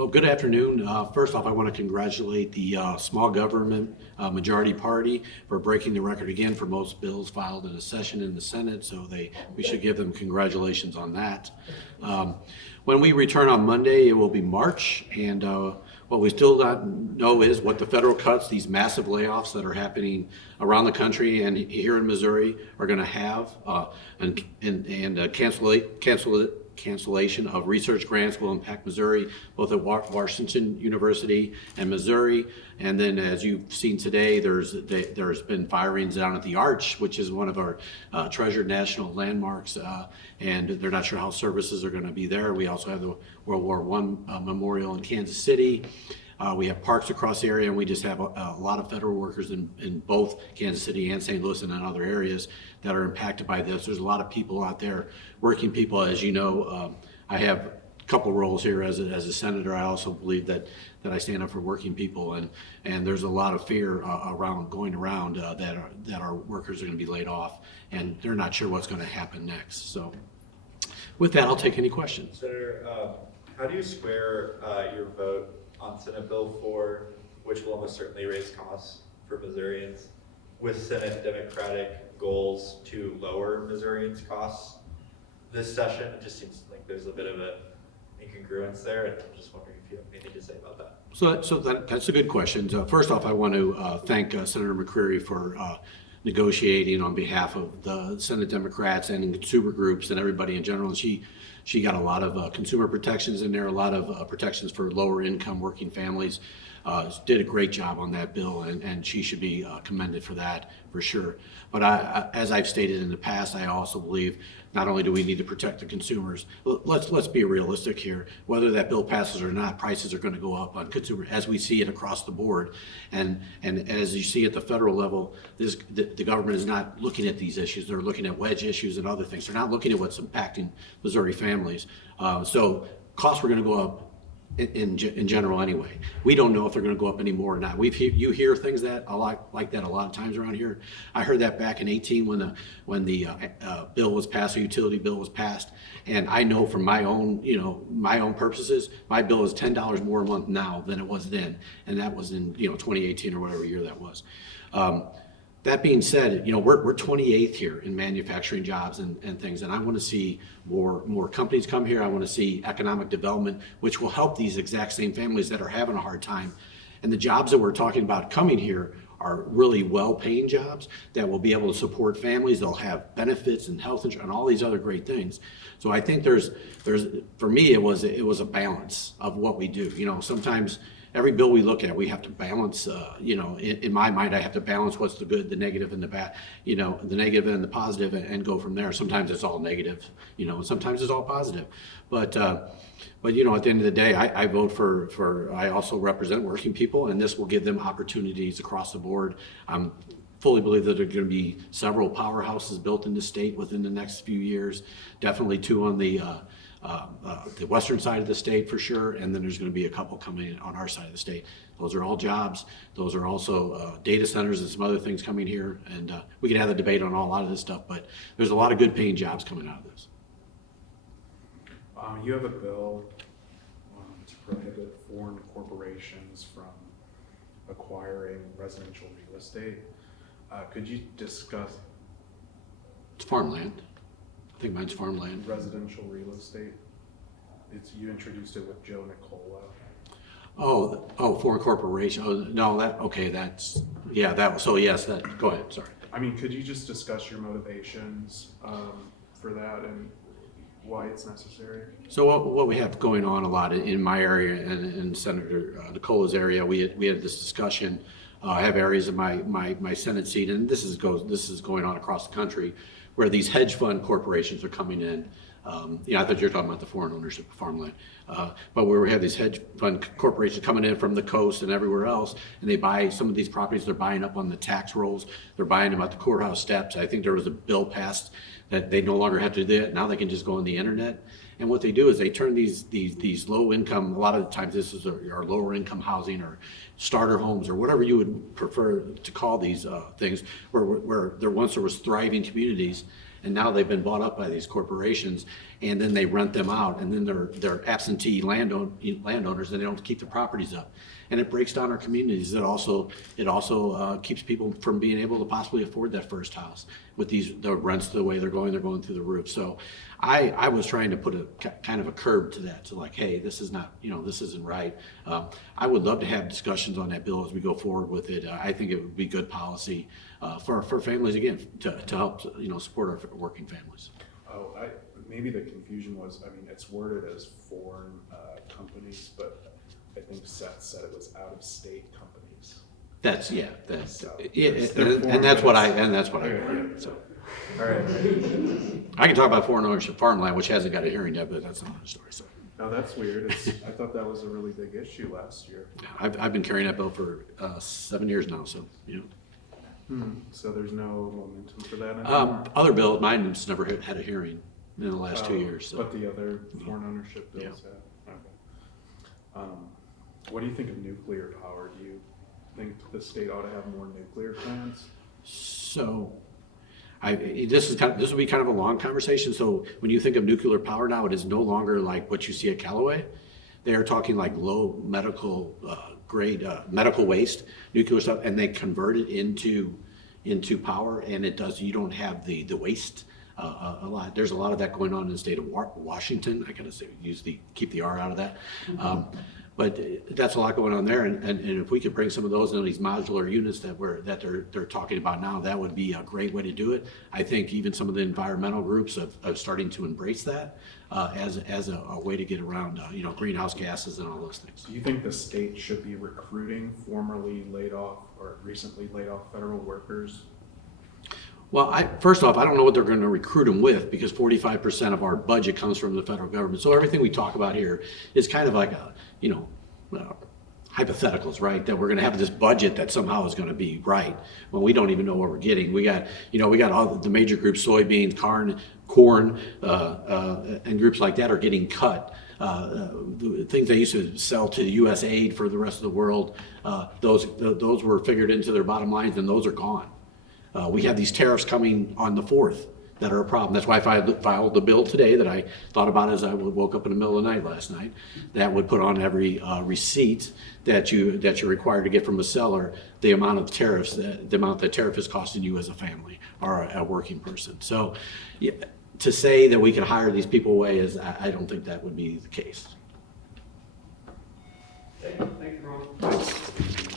Well, good afternoon. First off, I want to congratulate the Small Government Majority Party for breaking the record again for most bills filed in a session in the Senate, so we should give them congratulations on that. When we return on Monday, it will be March, and what we still don't know is what the federal cuts, these massive layoffs that are happening around the country and here in Missouri, are going to have, and cancellation of research grants will impact Missouri, both at Washington University and Missouri. And then, as you've seen today, there's been firings down at the Arch, which is one of our treasured national landmarks, and they're not sure how services are going to be there. We also have the World War I memorial in Kansas City. We have parks across the area, and we just have a lot of federal workers in both Kansas City and St. Louis and in other areas that are impacted by this. There's a lot of people out there, working people. As you know, I have a couple roles here as a senator. I also believe that I stand up for working people, and there's a lot of fear going around that our workers are going to be laid off, and they're not sure what's going to happen next. So with that, I'll take any questions. Senator, how do you square your vote on Senate Bill 4, which will almost certainly raise costs for Missourians, with Senate Democratic goals to lower Missourians' costs this session? It just seems like there's a bit of an incongruence there, and I'm just wondering if you have anything to say about that. So that's a good question. First off, I want to thank Senator McCreary for negotiating on behalf of the Senate Democrats and consumer groups and everybody in general. She got a lot of consumer protections in there, a lot of protections for lower income working families. Did a great job on that bill, and she should be commended for that, for sure. But as I've stated in the past, I also believe not only do we need to protect the consumers, let's be realistic here. Whether that bill passes or not, prices are going to go up on consumer, as we see it across the board. And as you see at the federal level, the government is not looking at these issues. They're looking at wedge issues and other things. They're not looking at what's impacting Missouri families. So costs were going to go up in general anyway. We don't know if they're going to go up any more or not. You hear things that a lot like that a lot of times around here. I heard that back in 18 when the bill was passed, the utility bill was passed, and I know from my own purposes, my bill is $10 more a month now than it was then, and that was in 2018 or whatever year that was. That being said, we're 28th here in manufacturing jobs and things, and I want to see more companies come here. I want to see economic development, which will help these exact same families that are having a hard time. And the jobs that we're talking about coming here are really well-paying jobs that will be able to support families. They'll have benefits and health insurance and all these other great things. So I think there's for me it was a balance of what we do. Sometimes every bill we look at, we have to balance, in my mind, I have to balance what's the good, the negative, and the bad, the negative and the positive, and go from there. Sometimes it's all negative, and sometimes it's all positive. But at the end of the day, I vote I also represent working people, and this will give them opportunities across the board. I fully believe that there are going to be several powerhouses built in the state within the next few years, definitely 2 on the western side of the state for sure, and then there's going to be a couple coming on our side of the state. Those are all jobs. Those are also data centers and some other things coming here, and we can have a debate on a lot of this stuff, but there's a lot of good paying jobs coming out of this. You have a bill to prohibit foreign corporations from acquiring residential real estate. Could you discuss? It's farmland. I think mine's farmland. Residential real estate. You introduced it with Joe Nicola. Oh, foreign corporation. Oh, no, go ahead, sorry. I mean, could you just discuss your motivations for that and why it's necessary? So what we have going on a lot in my area and in Senator Nicola's area, we had this discussion. I have areas of my Senate seat, and this is going on across the country, where these hedge fund corporations are coming in. I thought you were talking about the foreign ownership of farmland, but where we have these hedge fund corporations coming in from the coast and everywhere else, and they buy some of these properties. They're buying up on the tax rolls. They're buying them at the courthouse steps. I think there was a bill passed that they no longer have to do that. Now they can just go on the internet. And what they do is they turn these low income, a lot of the times this is our lower income housing or starter homes or whatever you would prefer to call these things, where there once was thriving communities, and now they've been bought up by these corporations, and then they rent them out, and then they're absentee landowners, and they don't keep the properties up. And it breaks down our communities. It also keeps people from being able to possibly afford that first house with the rents the way they're going through the roof. So I was trying to put a kind of a curb to that, to like, hey, this is not, this isn't right. I would love to have discussions on that bill as we go forward with it. I think it would be good policy for families, again, to help, support our working families. Oh, maybe the confusion was, it's worded as foreign companies, but I think Seth said it was out-of-state companies. That's So, and that's what I heard. So All right. I can talk about foreign ownership farmland, which hasn't got a hearing yet, but that's another story. So No, that's weird. I thought that was a really big issue last year. I've been carrying that bill for 7 years now. So So there's no momentum for that anymore? other bills, mine's never had a hearing in the last 2 years. So. But the other foreign ownership bills have? Okay. What do you think of nuclear power? Do you think the state ought to have more nuclear plants? So, this will be kind of a long conversation. So when you think of nuclear power now, it is no longer like what you see at Callaway. They are talking like low medical grade medical waste, nuclear stuff, and they convert it into power. And it does. You don't have the waste a lot. There's a lot of that going on in the state of Washington. I gotta say, keep the R out of that. But that's a lot going on there, and if we could bring some of those into these modular units that they're talking about now, that would be a great way to do it. I think even some of the environmental groups are starting to embrace that as a way to get around greenhouse gases and all those things. Do you think the state should be recruiting formerly laid off or recently laid off federal workers? Well, first off, I don't know what they're going to recruit them with, because 45% of our budget comes from the federal government. So everything we talk about here is kind of like hypotheticals, right? That we're going to have this budget that somehow is going to be right when we don't even know what we're getting. We got all the major groups, soybeans, corn, and groups like that are getting cut. The things they used to sell to the U.S. aid for the rest of the world, those were figured into their bottom lines, and those are gone. We have these tariffs coming on the 4th that are a problem. That's why I filed the bill today that I thought about as I woke up in the middle of the night last night. That would put on every receipt that you're required to get from a seller the amount of tariffs, the amount the tariff is costing you as a family or a working person. So to say that we can hire these people away I don't think that would be the case. Thank you, Ron. Thanks.